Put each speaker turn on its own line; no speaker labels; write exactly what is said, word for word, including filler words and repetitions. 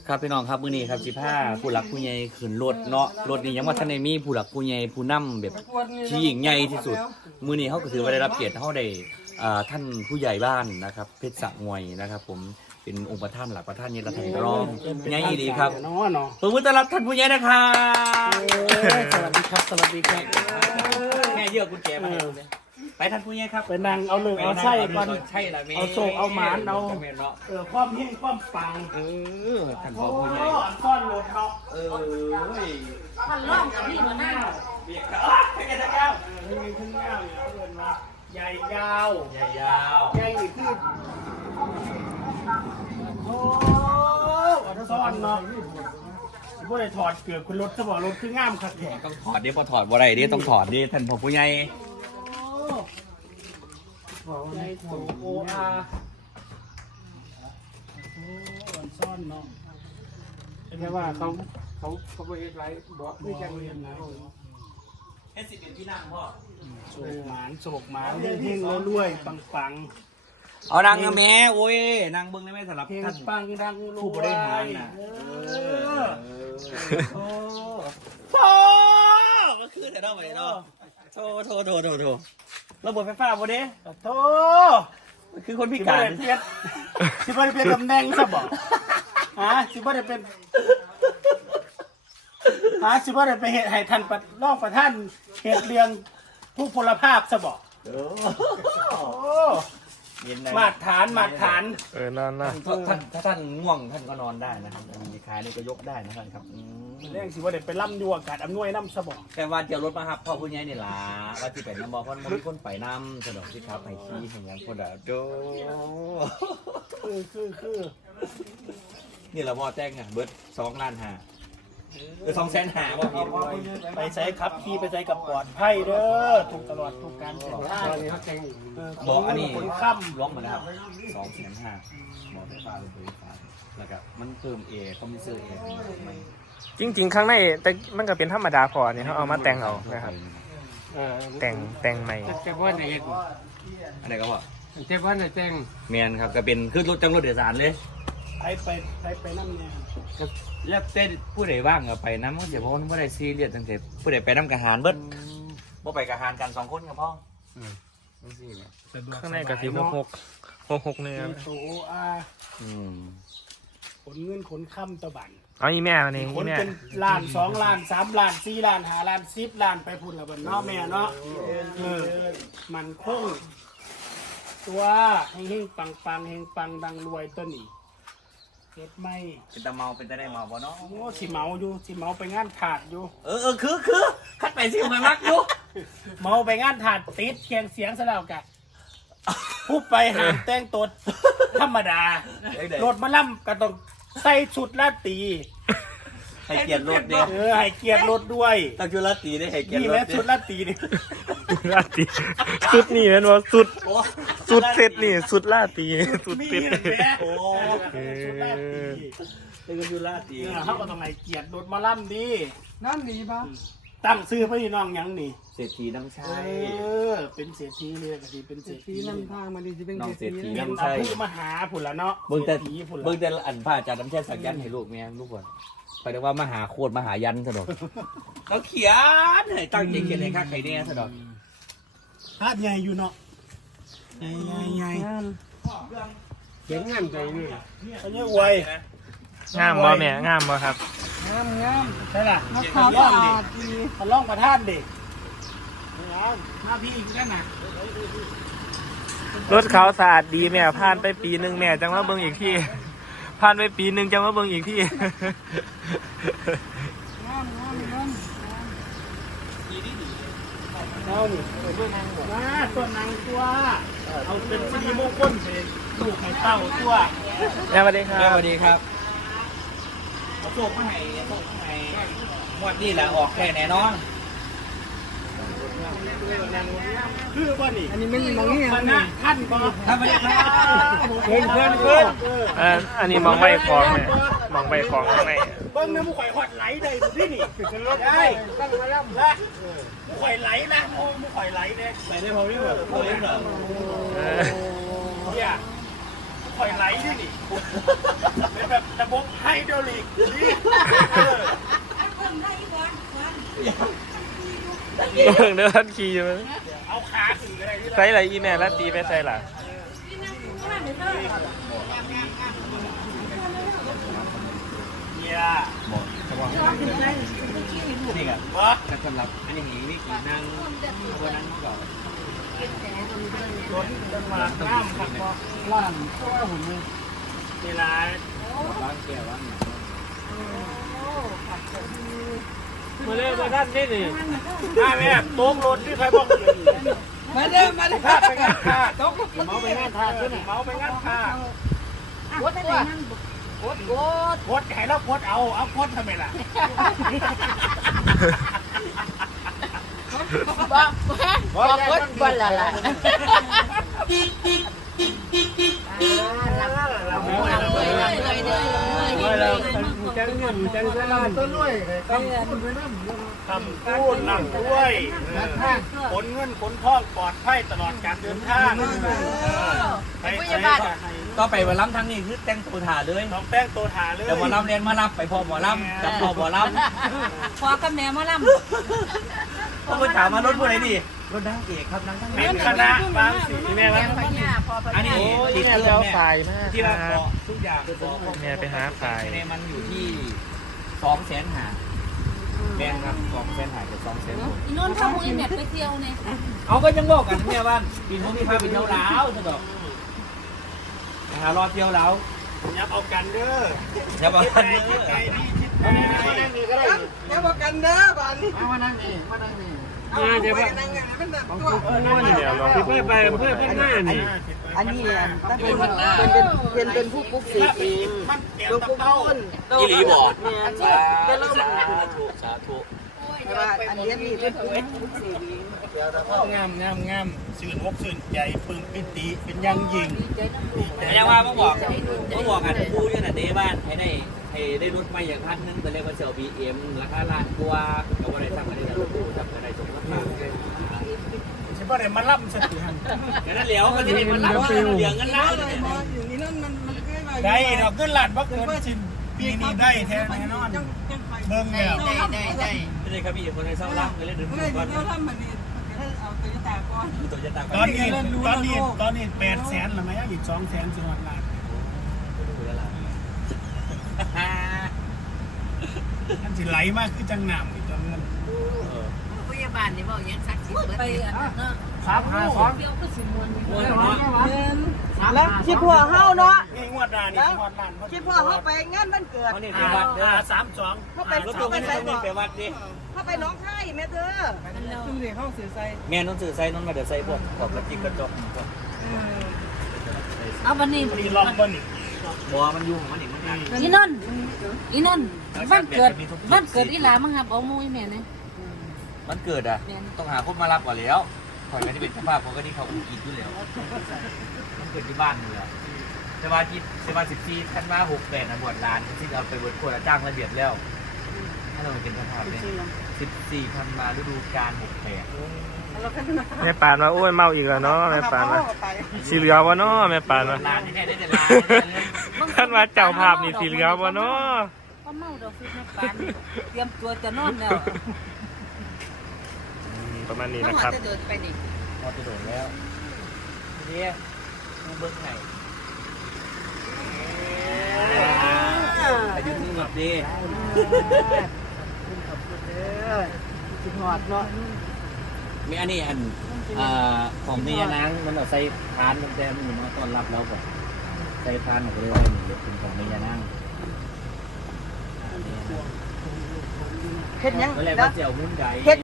ครับพี่น้องครับมื้อนี้ครับสิบห้าผู้หลักผู้ใหญ่ขึ้นรถเนาะรถนี้ยังว่าท่านได้มีผู้หลักผู้ใหญ่ผู้นำแบบที่ยิ่งใหญ่ที่สุดมื้อนี้เขาก็ถือว่าได้รับเกียรติเขาได้อ่าท่านผู้ใหญ่บ้านนะครับเพชรสะงวยนะครับผมเป็นองค์ประธานหลักประธานเยลไทยรองใหญ่ดีครับเปิดมือต้อนรับท่านผู้ใหญ่นะครับ
สวัสดีครับสวัสดีครับ
แม่เยอะกุญแจมาให้เลยไปท่านผู้ใหญ่ครับ
ไปนั่งเอาเลยเอาไส้ก่อน
ใช่ละแม่
เอาโศกเอาหมานเอาเออความเฮงความปัง
เออท่านพ่อผู้ใหญ่
ก้อนรถเนาะ
เออ
ท่านล่องกับนี่หัวหน้า
เบียกเออเป็นไงท่านเจ้า
มีขึ้นเงาเนี่ยเอิญว่าใหญ่ยาว
ใหญ่ยาว
ใหญ่ขึ้นโอ้ซ่อนเนาะพวกไอ้ถอดเกือบคุณรถจะบอกรถคืองามขัดแขก
ต้องถอดดิพอถอดบ่ได้ดิต้องถอดดิท่านพ่อผู้ใหญ่
ใหญ่โตโออาโอ้ซ่อนเนาะแค่ว่าเขาเขาเขาไปเฮ็ดไรบอกไม่จังเรียนนะ
เฮ็ดสิเป็นที่นั่งพ่อ
โศกหมานโศกหมานเฮงๆรวยๆปังๆ
เอาดังนะแม่โอ้ยนางเบิ้งได้ไหมสำหรับท่าน
ปังดัง
ผู้บริหารนะโอ้พ่อมาคืนแต่ดอกไปเนาะโทโทโทโทโทระบบไฟฟ้าบ่เด้
โท
คือคนพิการ
เปลี่ยนสิบ่ได้เป็นตำแหน่งซะบ่ฮะสิบ่ได้เป็นฮะสิบ่ได้ไปเฮ็ดให้ท่านรองประธานเฮ็ดเรื่องผู้พลภาพซะบ่โอ้มาตรฐานมาตรฐาน
เออนอนนะ
ท่านถ้าท่านง่วงท่านก็นอนได้นะครับมีขานี่ก็ยกได้นะท่านครับ
เรื่องสิว่าเด็กไปล่ำอยู่อากาศอำนวยน้ำสบอง
แต่ว่าเดี๋ยวรถมาครับพ่อผู้ใหญ่นี่ล่ะว่าที่ไปน้ำบ่อเพราะมันมีคนไปน้ำสะดวกที่ครับไปขี้อย่างเงี้ยคนละโด
คือคือคือ
นี่เราพ่อแจ้งอ่ะเบิร์ดสองล้านห้าเออสองแสนห้าว่าพี่
ไปใช้ขับขี่ไปใช้กับปลอดภัยเด้อถูกตลอดทุกการเส้นทาง
บอกอันนี้คนข้ามร้องมาแล้วสองแสนห้าบอกไฟฟ้าเป็นไฟฟ้าแล้วก็มันเพิ่มเอคอมพิวเตอร์เอ
จริงๆข้างในแต่มันก็เป็นธรรมดาพอเนี่ยเขาเอามาแต่งเอานะครับแต่งแต่งใหม่
แต่ว่าไหน
อันไหนก็บอก
แต่ว่าไหนแต่ง
เมียนครับก็เป็นขึ้นรถจังรถเดือดสารเลย
ไปไปไปไปนั่งเนี่ย
แล้วเต้ผู้ใดว่างก็ไปน้ำมันเสียเพราะว่าได้ซีเรียสตั้งแต่ผู้ใดไปน้ำกระหารเบิดบ่ไปกระหารกันสองคนกับพ่อ
ข้างในกับสีหกหกหกหกเนี่ย
โตอาขนเงินขนค่ำตะบัน
เอาอีแม่มานี่
ขนเป็นล้านสองล้านสามล้านสี่ล้านห้าล้านสิบล้านไปพุ่นละบันเนาะแม่เนาะเออมันคงตัวเฮงๆปังๆเฮงปังดังรวยตัวนี้เฮ็ดไม่
เป็นตะเมาเป็นตะได้เมาบ่เนาะ
โอ้สิเมาอยู่สิเมาไปงานถาดอยู่
เออเออคือคือคัดไปสิไปมักอยู่
เมาไปงานถาดติดเคียงเสียงซะแล้วกันผู้ไปหามแต่งตัวธรรมดารถมาล่ำก็ต้องใส่ชุดลาตี
ให้เกียรติรถเนี่ย
เออให้เกียรติรถด้วย
ต้องชุดลาตีได้ให้เกียรติรถ
นี่แม่ชุดลาตีนี่
ลาตีสุดนี่แม่นว่าสุดสุดเสร็จนี่สุดลาตีสุดเสร็จ
โอ้ชุดลาตี
เป็นชุดลาตี
เขาก็ต้องให้เกียรติรถมาล่ำดี
นั่นนี่บ้าง
ตั้งซื้อพี่น้องยังนี่
เศรษฐีน้ำชัย
เออเป็นเศรษฐีเลยก็ดีเป็นเศรษฐี
นำทางมาดีจะเป็น
เศรษฐี
น้ำชัยผู้มหาผุนละเนาะ
เบิ่งแต่เบิ่งแต่อันผ้าจานน้ำชัยสักยันให้ลูกแม่ลูกคนไปเรียกว่ามหาโคตรมหายันสะดอกเขาเขียนให้ตั้งใจเขียนในข้าไข่แน่สะดอก
ฮาดใหญ่อยู่เนาะใหญ่ใหญ่ใหญ่
เขียนงามใจนี่
เขาเนี่ยอวย
งามบ่แม่งามบ่ครับ
งามงาม
ใช่ล่ะ
มาขาวสะอาดดี
มาล่องประท่านดิมาพี่อีกแล้วนะ
รถเขาสะอาดดีแม่ผ่านไปปีหนึ่งแม่จังว่าเบิ่งอีกที่ผ่านไปปีหนึ่งจังว่าเบิ่งอีกที่
งามงามงาม
เอาหนิมาตัวนางตัวเอาเป็นสิริมงคลลูกให้เต้าตัว
แม่สวัสดีครับ
สวัสดีครับเอาโชคมาให้โชคมาให้งวดนี้แหละออกแค่แน่นอน
คือว่านี่
อันนี้ไม่มองนี่
ท่านนะท่านก็
ท่านไม่ได้
เพื่อนเพื่อนเพื่อน
อันนี้มองใบคองเนี่ยมองใบคองข้างใน
เบิ้งนะผู้ข่อยหอดไหลได้ที่นี่เป็นรถได้ตั้งมาแล้วนะผู้ข่อยไหลนะโอ้ผู้ข่อยไหลเนี่ย
ไหลได้พอไหมเหรอพอไหมเหรอ
เนี่ยคอยไหลด้วยนี่เป็นแบบระบบไฮดรอลิกนี่เออ
เบิ่งเด้อท่านขี่มัน
เอาขาขึ้นก็ได้ที่
ใส่ไรอีแม่แล้วตีไปใส่ล่ะ
เนี่ย
บอกเฉพาะนี่ไง
วะ
แต่สำหรับอันนี้นี่กี่นั่งตัวนั่งก่อน
รถจนมาน้ำครับ
ล้านตัวผมเลย
นี่แหละ
บ้านแก้วบ้าน
มาเร็วมาด้านนี้นี่มาแม่โต๊ะรถที่ใครบอกเลย
มาเด้อมาเด้อ
พาไปงานพาโต๊ะเมาไปงานพาขึ้นเมาไปงานพา
โคตรตัวโคตรโคตร
โคตรไก่แล้วโคตรเอาเอาโคตรทำไมล่ะ
บอกบอกโคตรบอลละล่ะ
จังเงินจังล้านต้นด้วยทำพูดนำด้วยขนเงินขนทองปลอดภัยตลอดการเดินทางไปไป
ก็ไปวันล้ำทั้งนี้คือแต่งตัวถ่าเลย
น้องแป้งตัวถาเลย
แต่หมอลำเรียนมารับไปพอหมอลำกับพอหมอลำ
พอกับแม่มาลำ
เขาไปถามมารถพวกไหนดิรถนางเอกครับนางทั้ง
เป็นคณะบางสีแม่
แม่
ว่า
พญาพอพ
อันนี้
ญา
ติด
แม่
เครื่
แล้
อง
ว
แม่
ฝ่ายมาก
ที่
ค
ว่า
รับ
บอกทุกอย่างบอก
แม่ไปหาฝ่าย
ในมันอยู่ที่สองแสนหาแม่ครับสองแสนหาจะสองแสน
อีนนท์พามุ้ยแม่ไปเที่ยวเนี่ย
เอาก็ยังบอกกันแม่ว่าปีนี้พาไปเที่ยวแล้วสะดอกหารอเที่ยวแล้ว
ยับเอากันเด้อ
จะบอกกัน
ชิด
เด้
ไกล
อ
พี่ชิดไกลนั่งนี่ก็ได้
อย่าบอกกันเด้อบ้านนี้มานั่งนี่มานั่งนี่
มาเดี๋ยวไป
นั่งไงมันแบบตัว
เดี๋ยวเรา
เพื่อไปเพื่อพัฒนานี่
อันนี้ถ้าเป็นเป็นเป็นเป็นผู้ปลุกเสกเอง
มันเปลี่ยน
ลูก
ตะ
ปุก
เต้า
ต้น
อีหลีบอก
เป็นเรา
สาธุสาธุ
ว่าอันนี้นี่เป็นผู้ปลุกเสกเอง
งามงามงามสื่นอกสื่นใจปึงปิติเป็นยังยิง
แต่ยังว่าเมื่อบอกเมื่อบอกกันพูดกันเดบ้านให้ได้ให้ได้รถมาอย่างพันนึงแต่เรียกว่าเซลบีเอ็มราคาล้านกว่ากับว่าได้ทำอะไรกันรู้ทำอะไรสมราคา
ใช่ป่ะเนี่ยมันล่ำสติหัน
อย่างนั้นเหลียวก็จะได้มันรับเหลืองเงินล้าน
อยู่นี่นั่นมันมันเคยมา
ได้เราขึ้นหลัดว่าเกินชินปีนี้ได้แท้แน่นอนเบิ่งแล้ว
ได้ได้ได้
ไม่ได้ครับพี่คนในเศร้าล้ำก็เลยเดิน
เฮ้ย
ก่อน
เดี๋ยวทำมันนี่เอาตัวตาก่อน
ตัวจะตาม
ตอนนี้ตอนนี้ตอนนี้แปดแสนหรือไม่อีกสองแสนสิบหกล้านมันสิไหลมากคือจังหนำอีกจนเงิน
พยาบาลนี่บอกยังสักสิบไปอ่ะเนาะ
สามห้าสอง
เดี๋ยวก็สิมวน
แล้วคิดผัวเฮาเนาะ
นี่งวดหน้านี่งวดล้าน
คิดผัวเฮาไปงานวันเกิด
เขาเนี่ยไปวัดเด้อ
สามสอง
เฮาไป
รถตู้ไม่ได้ต้องไปวัดดิ
เฮาไปน้องไข่แม่เธอซึ่งสิเฮาสิใส่
แม่นนสื่อใส่นนมาเดี๋ยวใส่พวกขอบกระจิกกระจก
เอาวันนี้
นี่ลองเบิ้ลอีก
บัวมันยุ่งมันอีกมันหนัก
อีนนท์อีนนท์วันเกิดวันเกิดอีหลามั้งครับเอามุ้ยแม่เนี่ย
มันเกิดอ่ะต้องหาคนมารับก่อนแล้วถอยไปที่เป็นสภาพเขาก็ที่เขาอุ้งอีกอยู่แล้วมันเกิดที่บ้านนี่แหละเซวาจิตเซวาสิบสี่ท่านมาหกแปดนะบวชร้านที่เอาไปบวชโคราจ้างระเบียบแล้วถ้าเราเป็นสภาพเนี่ยสิบสี่พันมาฤดูกาลหกแปด
แม่ปานว่าโอ้ยเมาอีกแล้วเนาะแม่ปานว่าสีเหลืองวะเนาะแม่ปานว่า
ร้านที่แค่ได้แต่ร้าน
ท่านว่าเจ้าภาพนี่สีเหลืองวะเนาะ
ก็เมาดอกฟิตแม่ปานเตรียมตัวจะนอนแล้ว
ประมาณนี้นะครับ
จะเดินไปนี่
พอจะโดดแล้วทีนี้ดูเบิ้งไห่อายุนี่หมดดี
สิหอดเนาะ
มีอันนี้อันของมีนางมันเอาใส่พานมันแต่มันมาต้อนรับเราก่อนใส่พานของเราเลยนี่เป็นของมีนาง
เฮ็ดหยัง
เมื่อไร
แล้
ว่าว เจียวมุ้นไก่